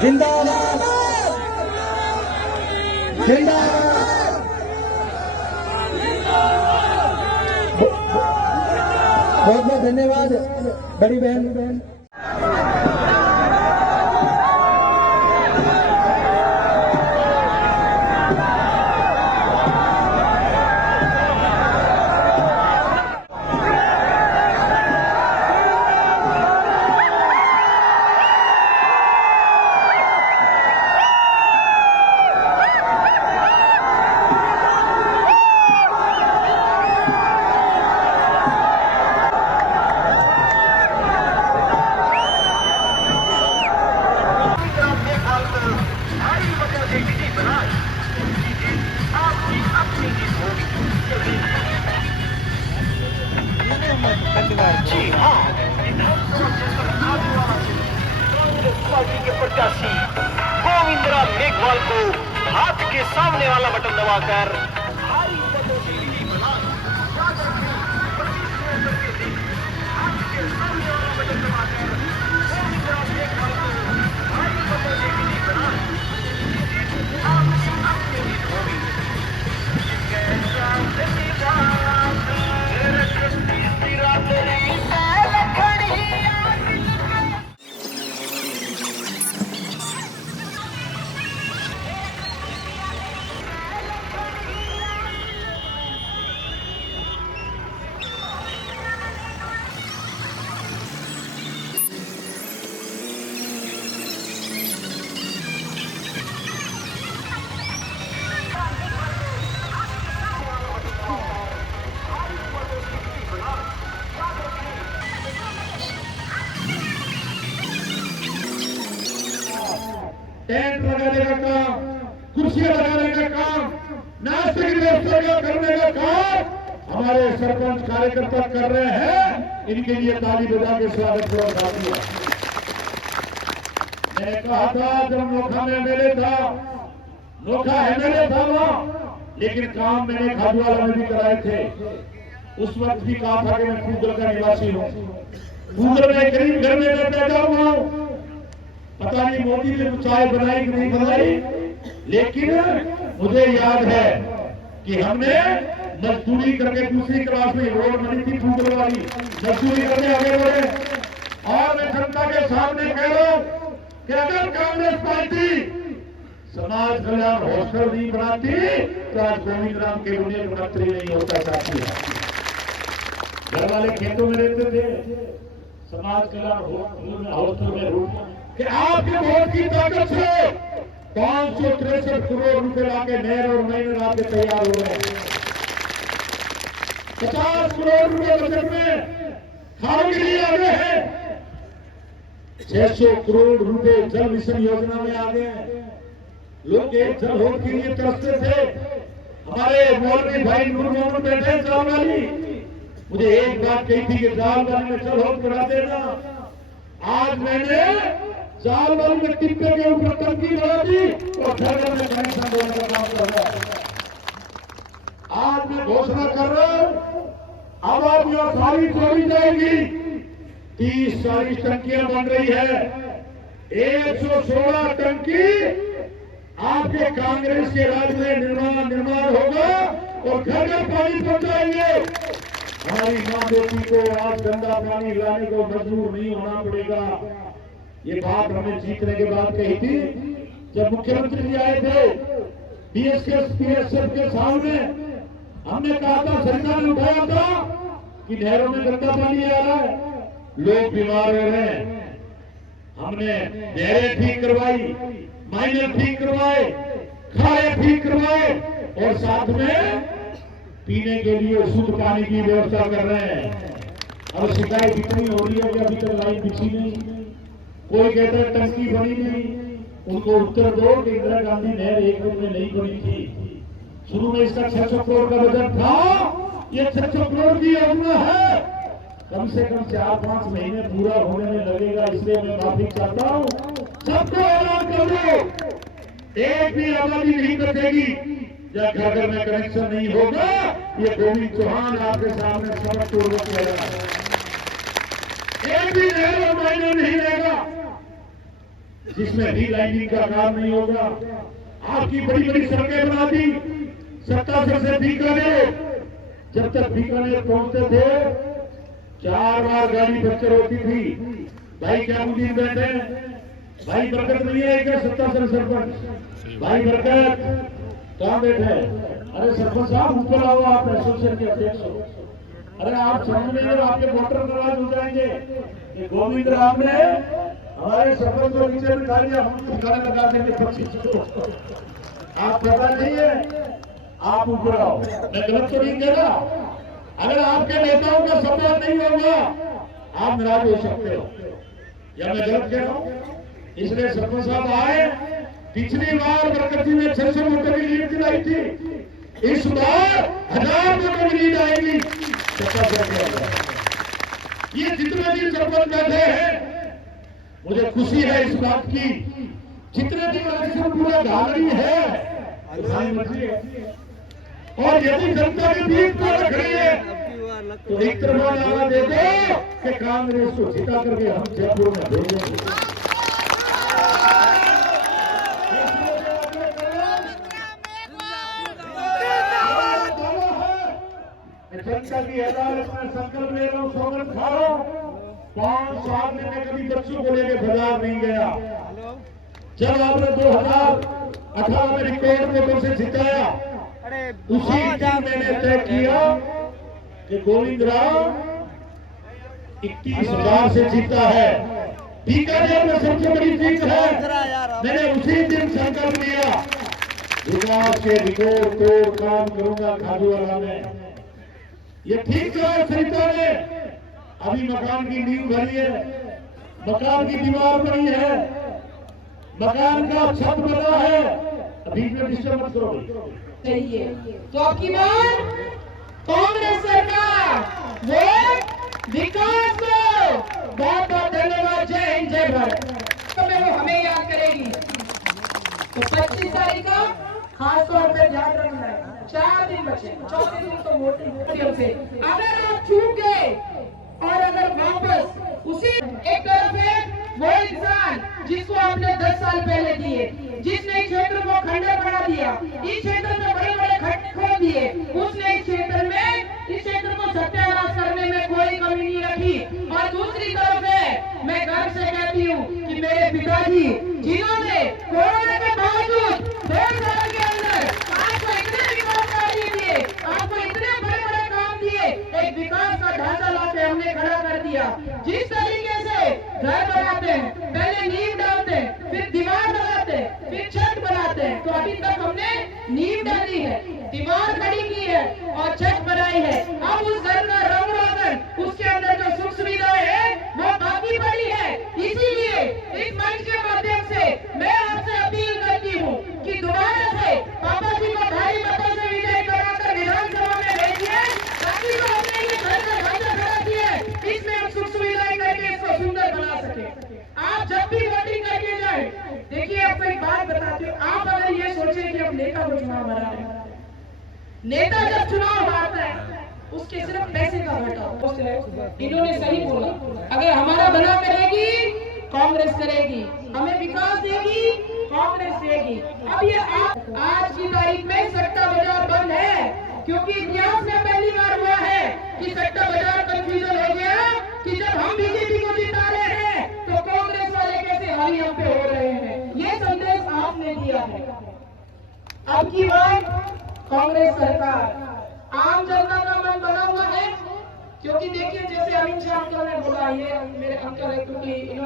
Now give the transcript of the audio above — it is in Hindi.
जिंदाबाद जिंदाबाद। बहुत बहुत धन्यवाद बड़ी बहन। जी हाँ, कांग्रेस पार्टी के प्रत्याशी गोविंदराम मेघवाल को हाथ के सामने वाला बटन दबाकर भारी मतों से विजयी बनाएं। याद रखें, 25 नवंबर के दिन हाथ के सामने वाला बटन दबाकर गोविंदराम मेघवाल को भारी मतों से विजयी बनाएं। आपकी अपनी जीत होगी। टेंट लगाने का काम, कुर्सियां लगाने का काम, नाश्ते की व्यवस्था करने का काम हमारे सरपंच कार्यकर्ता कर रहे हैं। इनके लिए ताली बजा के स्वागत करो। मैंने कहा था जब नोखा में एमएलए था, नोखा एमएलए था वहां, लेकिन काम मैंने खादुवाला में भी कराए थे। उस वक्त भी कहा था कि मैं फूदर का निवासी हूँ, फूदर में गरीब घर में पैदा हुआ हूँ। पता नहीं मोदी ने चाय बनाई कि नहीं बनाई, लेकिन मुझे याद है कि हमने मजदूरी करके दूसरी क्लास में रोड बनी थी फूदर वाली, मजदूरी करके आगे बढ़े। और मैं जनता के सामने कह रहा हूं कि अगर कांग्रेस पार्टी समाज कल्याण हॉस्टल नहीं बनाती तो आज गोविंदराम के मंत्री नहीं होता। साथी घर वाले खेतों में रहते थे, समाज कल्याण हॉस्टल में रूप कि आपके वोट की ताकत से 563 करोड़ रुपए लाके नहर और नए रास्ते तैयार हो रहे हैं। 50 करोड़ रुपए बजट में खाने के लिए आ गए हैं। 600 करोड़ रुपए जल मिशन योजना में आ गए हैं। लोग एक जल होड़ के लिए तरसते थे। हमारे मौलवी भाई नूर मोहम्मद बैठे जाल वाली, मुझे एक बात कही थी कि जाल वाली में जल होड़ करा देना। आज मैंने जाल वाली में टिप्पे के ऊपर टंकी लगा दी और घर में कनेक्शन देने का काम कर रहा है। आज मैं घोषणा कर रहा हूं, अब आप यह सारी चोरी जाएगी। 30-40 टंकियां बन रही है, 116 टंकी आपके कांग्रेस के राज में निर्माण होगा और घर घर पानी पहुंचाएंगे। हमारी मां बेटी को आज गंदा पानी लाने को मजबूर नहीं होना पड़ेगा। ये बात हमने जीतने के बाद कही थी। जब मुख्यमंत्री जी आए थे बीएसएफ के सामने, हमने कहा था, सरकार ने उठाया था कि नहरों में गंदा पानी आ रहा है, लोग बीमार हो रहे हैं। हमने नहरें ठीक करवाई, माइनर ठीक करवाए, खाए ठीक करवाए और साथ में पीने के लिए शुद्ध पानी की व्यवस्था कर रहे हैं। अब शिकायत इतनी हो रही है कि अभी तक लाइन बिछी नहीं। कोई कहता है टंकी बनी नहीं, उनको उत्तर दो कि इंदिरा गांधी नहर एक दिन में नहीं बनी थी। शुरू में इसका 600 करोड़ का बजट था, ये 600 करोड़ की योजना है। कम से कम 4-5 महीने पूरा होने में लगेगा, इसलिए मैं माफी चाहता हूँ। सबको ऐलान कर दो, एक भी आबादी नहीं बचेगी जब घर घर में कनेक्शन नहीं होगा। ये गोविंद चौहान आपके सामने शपथ पूर्वक कह रहा है। एक भी नहर और मायने नहीं रहेगा। जिसमें रीलाइनिंग का काम नहीं होगा। आपकी बड़ी बड़ी सड़कें बना दी 77 से बीकानेर, जब तक बीकानेर पहुंचते थे 4 बार गाड़ी पंचर होती थी। भाई क्या मुझे बैठे भाई बरकत नहीं है क्या? 77 सरपंच भाई बरकत कहाँ बैठे? अरे सरपंच साहब ऊपर आओ, आप एसोसिएशन के अध्यक्ष हो। अरे आप समझ में नहीं, आपके वोटर नाराज हो जाएंगे कि गोविंद राम ने हमारे सरपंच को नीचे बिठा लिया, हम ठिकाने लगा देंगे 25 को। आप पता नहीं है, आप ऊपर आओ। मैं गलत तो नहीं कह रहा। अगर आपके नेताओं का सम्मान नहीं होगा आप नाराज हो सकते हो, या मैं गलत कह रहा हूं? इसलिए सरपंच साहब आए। पिछली बार बरकत जी ने 600 वोटों की लीड दिलाई थी, इस बार 1000 वोटों की लीड आएगी। ये जितने भी सरपंच बैठे हैं मुझे खुशी है इस बात की। जितने भी इलेक्शन पूरा गाड़ी है प्रधानमंत्री, और यदि जनता की जीत को रख रही है तो एक तरफा नारा दे दो कि कांग्रेस को जिता करके हम जयपुर में भेजेंगे। जनता की अदालत में संकल्प ले रहा हूँ, सौगंध खा रहा हूँ। 5 साल में मैं कभी बच्चों को लेकर बाजार नहीं गया। जब आपने 2018 में रिकॉर्ड वोटों से जिताया, उसी दिन मैंने तय किया कि गोविंद राम 21,000 से जीता है, बीकानेर में सबसे बड़ी जीत है। मैंने उसी दिन संकल्प लिया विकास के रिकॉर्ड तोड़ काम करूंगा खाजूवाला में। ये ठीक कहा सरिता ने, अभी मकान की नींव भरी है, मकान की दीवार बनी है, मकान का छत बना है। अभी में डिस्टर्ब मत करो चाहिए। तो आपकी बार कांग्रेस सरकार वोट विकास को बहुत बहुत धन्यवाद। जय हिंद जय भारत। तो वो हमें याद करेगी। तो 25 तारीख को खास तौर पर ध्यान रखना है, 4 दिन बचे, 4 दिन तो वोटिंग से अगर आप चूक गए और अगर वापस उसी एक तरफ है वो इंसान जिसको आपने 10 साल पहले दिए, जिसने इस क्षेत्र को खंडर बना दिया, इस क्षेत्र में बड़े बड़े खड्डे खोद दिए, उसने इस क्षेत्र को सत्यानाश करने में कोई कमी नहीं रखी। और दूसरी तरफ है, मैं गर्व से कहती हूँ कि मेरे पिताजी जिन्होंने कोरोना के बावजूद 2 साल के अंदर आपको इतने विकास कार्य दिए, आपको इतने बड़े बड़े काम दिए, एक विकास का ढांचा लाके हमने खड़ा कर दिया। जिस तरीके से घर बनाते हैं, पहले नींव डालते हैं, फिर दीवार लगाते हैं, फिर छत बनाते हैं, तो अभी तक हमने नींव डाली है, दीवार खड़ी की है और छत बनाई है। अब उस घर का रंग रोगन, उसके अंदर जो सुख सुविधाएं है वो काफी बड़ी है। इसीलिए इस मंच के माध्यम से मैं आपसे अपील करती हूँ कि दोबारा से पापा जी को भारी मतों से विजय कराकर विधानसभा में भेजिए, ताकि वो अपने लिए घर का ढांचा खड़ा किए, इसमें हम सुख सुविधाएं करके इसको सुंदर बना सके। आप जब भी वोटिंग करके जाए, देखिए आपको एक बात बताती हूँ, आप अगर ये सोचे कि हम नेता को चुनाव हरा रहे हैं, नेता जब चुनाव हारता है उसके सिर्फ पैसे का घाटा। इन्होंने सही बोला, अगर हमारा भला करेगी कांग्रेस करेगी, हमें विकास देगी कांग्रेस देगी। अब ये आज की तारीख में सट्टा बाजार बंद है, क्योंकि इतिहास में पहली बार हुआ है कि सट्टा बाजार कंफ्यूजन हो गया कि जब हम बीजेपी को जिता रहे हैं तो कांग्रेस वाले कैसे हावी हम पे हो रहे हैं। ये संदेश आपने दिया है। अब की बार कांग्रेस सरकार आम जनता का मन बना हुआ है, क्योंकि देखिए जैसे अमित शाह अंकल ने बोला, ये मेरे अंकल है क्योंकि इन्होंने